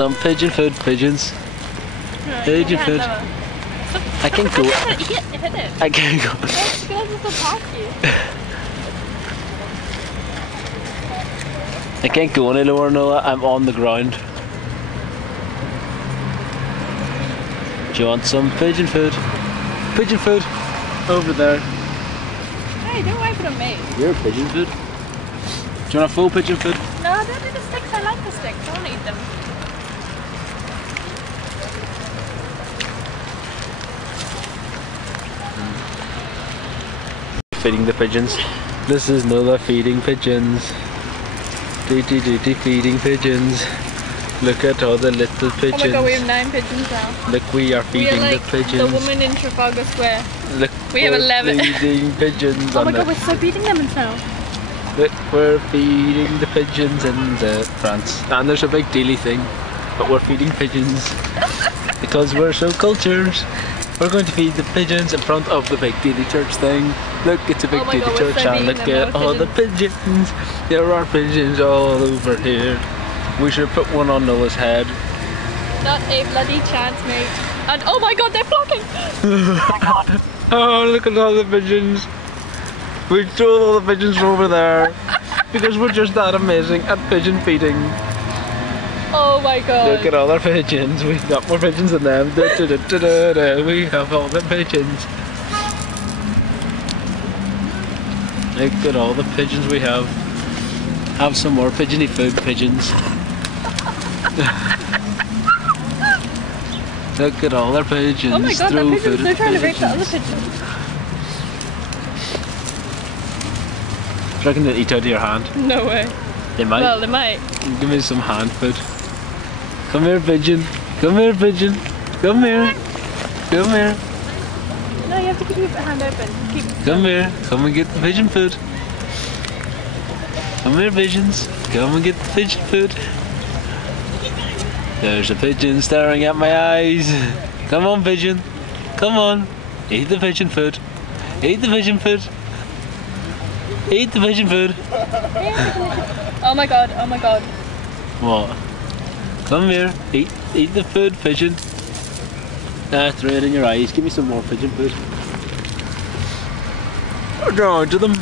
Some pigeon food, pigeons. Pigeon food. I can't go. I can't go. I can't go any lower, Noah. I'm on the ground. Do you want some pigeon food? Pigeon food over there. Hey, don't wipe it on me. You're pigeon food. Do you want a full pigeon food? No, don't do the sticks. I like the sticks. I want to eat them. Feeding the pigeons. This is Nola feeding pigeons. Feeding pigeons. Look at all the little pigeons. Oh my god, we have 9 pigeons now. Look, we are feeding the pigeons. The woman in Trafalgar Square. Look, we have 11. Feeding pigeons. Oh my god, we're so feeding them now. Look, we're feeding the pigeons in France. And there's a big daily thing, but we're feeding pigeons because we're so cultured. We're going to feed the pigeons in front of the big daily church thing. Look, it's a big daily church, and look at all the pigeons. There are pigeons all over here. We should put one on Noah's head. Not a bloody chance, mate. And oh my god, they're flocking! Oh, look at all the pigeons. We stole all the pigeons from over there because we're just that amazing at pigeon feeding. Oh my god. Look at all our pigeons. We've got more pigeons than them. Da, da, da, da, da, da. We have all the pigeons. Look at all the pigeons we have. Have some more pigeony food, pigeons. Look at all our pigeons. Oh my god, the pigeons, they're trying to rape the other pigeons. Do you reckon they'll eat out of your hand? No way. They might. Well, they might. Give me some hand food. Come here, pigeon. Come here, pigeon. Come here. Come here. No, you have to keep your hand open. Come here. Come and get the pigeon food. Come here, pigeons. Come and get the pigeon food. There's a pigeon staring at my eyes. Come on, pigeon. Come on. Eat the pigeon food. Eat the pigeon food. Eat the pigeon food. Oh my god, oh my god. What? Come here. Eat the food, pigeon. That's red in your eyes. Give me some more pigeon food. Draw to them.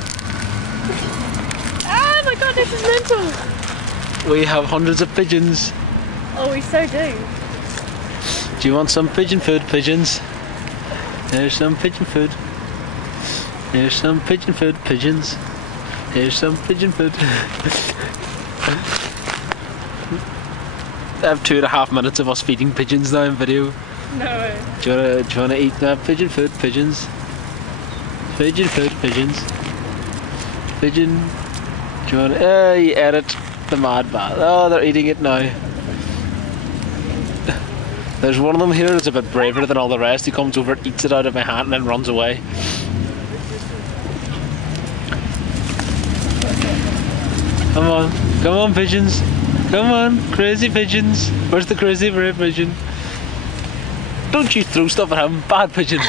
Oh my god, this is mental. We have hundreds of pigeons. Oh, we so do. Do you want some pigeon food, pigeons? There's some pigeon food. There's some pigeon food, pigeons. Here's some pigeon food. I have 2.5 minutes of us feeding pigeons now in video. No way. Do you wanna eat that pigeon food, pigeons? Pigeon food, pigeons. Pigeon. Do you wanna? You edit the mad bat. Oh, they're eating it now. There's one of them here that's a bit braver than all the rest. He comes over, eats it out of my hand, and then runs away. Come on, pigeons. Come on, crazy pigeons. Where's the crazy brave pigeon? Don't you throw stuff at him, bad pigeon.